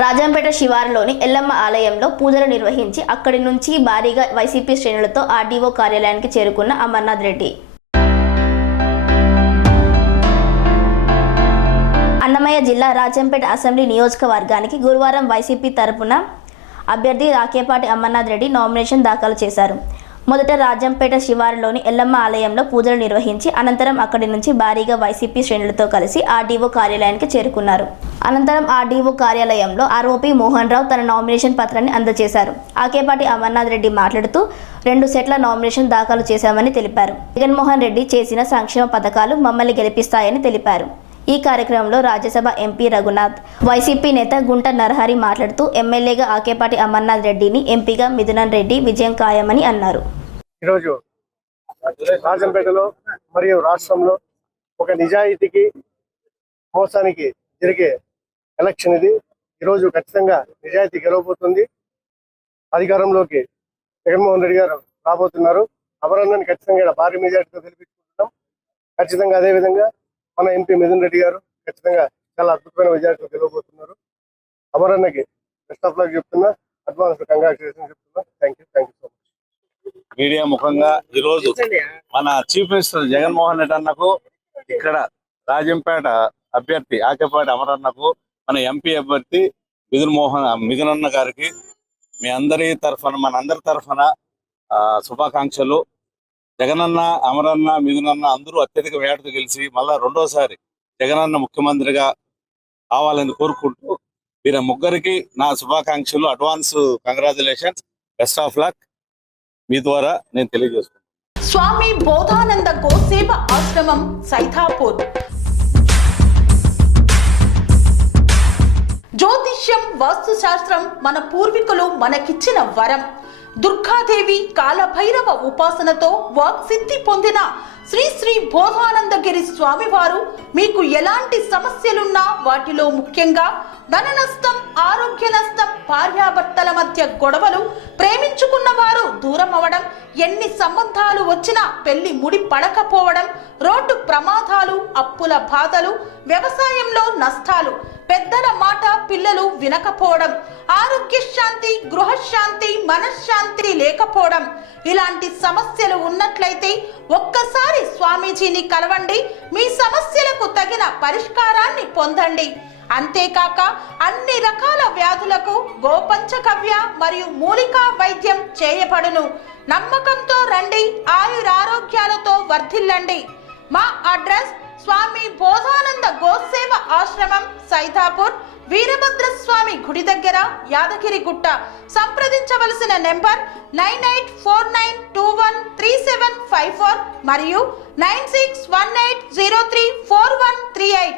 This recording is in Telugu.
రాజంపేట శివారులోని ఎల్లమ్మ ఆలయంలో పూజలు నిర్వహించి అక్కడి నుంచి భారీగా వైసీపీ శ్రేణులతో ఆర్డీఓ కార్యాలయానికి చేరుకున్న అమర్నాథ్ రెడ్డి. అన్నమయ్య జిల్లా రాజంపేట అసెంబ్లీ నియోజకవర్గానికి గురువారం వైసీపీ తరపున అభ్యర్థి రాకేపాటి అమర్నాథ్ రెడ్డి నామినేషన్ దాఖలు చేశారు. మొదట రాజంపేట శివారులోని ఎల్లమ్మ ఆలయంలో పూజలు నిర్వహించి అనంతరం అక్కడి నుంచి భారీగా వైసీపీ శ్రేణులతో కలిసి ఆర్డీఓ కార్యాలయానికి చేరుకున్నారు. అనంతరం ఆర్డీఓ కార్యాలయంలో ఆర్ఓపీ మోహన్ రావు తన నామినేషన్ పత్రాన్ని అందజేశారు. ఆకేపాటి అమర్నాథ్ రెడ్డి మాట్లాడుతూ 2 సెట్ల నామినేషన్ దాఖలు చేశామని తెలిపారు. జగన్మోహన్ రెడ్డి చేసిన సంక్షేమ పథకాలు మమ్మల్ని గెలిపిస్తాయని తెలిపారు. ఈ కార్యక్రమంలో రాజ్యసభ ఎంపీ రఘునాథ్, వైసీపీ నేత గుంట నరహరి మాట్లాడుతూ ఎమ్మెల్యేగా ఆకేపాటి అమర్నాథ్ రెడ్డిని, ఎంపీగా మిథునన్ రెడ్డి విజయం ఖాయమని అన్నారు. ఈరోజు రాజంపేటలో మరియు రాష్ట్రంలో ఒక నిజాయితీకి మోసానికి జరిగే ఎలక్షన్ ఇది. ఈరోజు ఖచ్చితంగా నిజాయితీ గెలవబోతుంది. అధికారంలోకి జగన్మోహన్ రెడ్డి గారు రాబోతున్నారు. అమరన్నని ఖచ్చితంగా భారీ మెజార్టీతో గెలిపించుకుంటున్నాం. ఖచ్చితంగా అదేవిధంగా మన ఎంపీ మిథున్ రెడ్డి గారు ఖచ్చితంగా చాలా అద్భుతమైన మెజార్టీతో గెలవబోతున్నారు. అమరన్నకి బెస్ట్ ఆఫ్ లక్ చెప్తున్నా, అడ్వాన్స్ కంగ్రాచులేషన్ చెప్తున్నా. Thank you so much. Media ముఖంగా ఈరోజు మన చీఫ్ మినిస్టర్ జగన్మోహన్ రెడ్డి అన్నకు, ఇక్కడ రాజంపేట అభ్యర్థి ఆకేపాటి అమరన్నకు, మన ఎంపీ అభ్యర్థి మిథునన్న గారికి మీ అందరి తరఫున, మనందరి తరఫున శుభాకాంక్షలు. జగనన్న, అమరన్న, మిథునన్న అందరూ అత్యధిక వేటతో గెలిచి మళ్ళా రెండోసారి జగనన్న ముఖ్యమంత్రిగా కావాలని కోరుకుంటూ వీరి ముగ్గురికి నా శుభాకాంక్షలు, advance congratulations, best of luck మీ ద్వారా నేను తెలియజేస్తున్నాను. స్వామి బోధానంద గోసేవ ఆశ్రమం సైథాపూర్. జ్యోతిష్యం, వాస్తు శాస్త్రం మన పూర్వీకులు మనకిచ్చిన వరం. దుర్గాదేవి, కాలభైరవ ఉపాసనతో వాక్సిద్ధి పొందిన శ్రీ శ్రీ బోధానందగిరి స్వామివారు మీకు ఎలాంటి సమస్యలున్నా, వాటిలో ముఖ్యంగా ధన నష్టం, ఆరోగ్య నష్టం, భార్యాభర్తల మధ్య గొడవలు, ప్రేమించుకున్న వారు దూరం అవడం, ఎన్ని సంబంధాలు వచ్చినా పెళ్లి ముడి పడకపోవడం, రోడ్డు ప్రమాదాలు, అప్పుల బాధలు, వ్యవసాయంలో నష్టాలు, పెద్దల మాట పిల్లలు వినకపోవడం, ఆరోగ్య శాంతి, గృహశాంతి, మనశ్శాంతి లేకపోవడం, ఇలాంటి సమస్యలు ఉన్నట్లయితే ఒక్కసారి స్వామీజీని కలవండి. మీ సమస్యలకు తగిన పరిష్కారాన్ని పొందండి. అంతేకాక అన్ని రకాల వ్యాధులకు గోపంచగవ్య మరియు మూలికా వైద్యం చేయబడును. నమ్మకంతో రండి, ఆయురారోగ్యాలతో వర్ధిల్లండి. మా అడ్రస్ స్వామి బోధానంద గోసేవ ఆశ్రమం, సైథాపూర్, వీరభద్రస్వామి గుడి దగ్గర, యాదగిరిగుట్ట. సంప్రదించవలసిన నెంబర్ 9849213754 మరియు 9618034138.